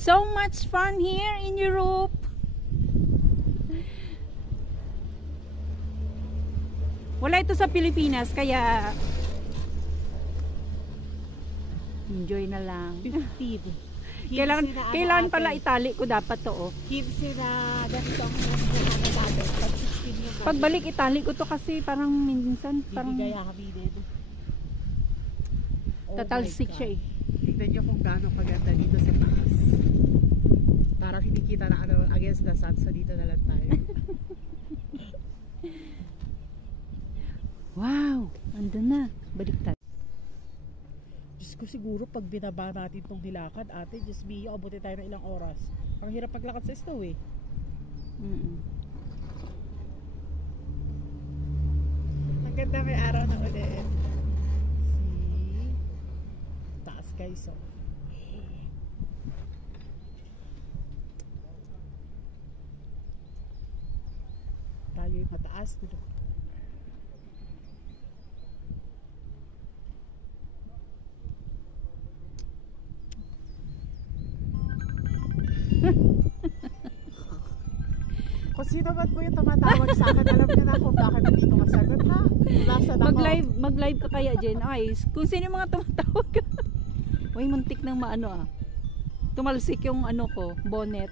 So much fun here in Europe. Wala ito sa Pilipinas, kaya enjoy na lang. 15. Kailan pala itali ko dapat to, oh. 15 na ganito ang natin. Pag 16 yung pagbalik itali ko to kasi parang minsan parang bibigaya kami dito. total sick siya eh. Tignan nyo kung gaano kaganda dito sa taas. Parang hindi kita na ano against the sun, so dito na lang tayo. Wow, andun na. Baliktad. Diyos ko, siguro pag binaba natin itong nilakad, ate, just be, abutin tayo ng ilang oras. Ang hirap paglakad sa snow eh. Ang ganda, may araw na ulit. See? Taas guys, oh. Tayo yung mataas dito. Kung sino man po yung tumatawag sa akin, alam niyo na kung bakit hindi ko masagot, ha? Mag-live ka kaya, Jen. Ay, kung sino yung mga tumatawag ka. Uy, muntik nang maano ah. Tumalsik yung ano ko, bonnet.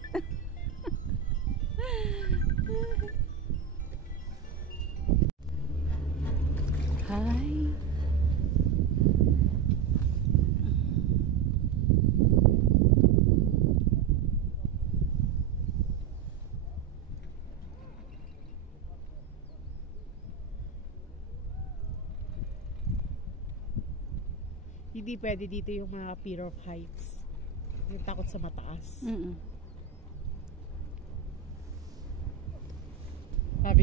Hi. Hindi pwede dito yung mga fear of heights. Yung takot sa mataas.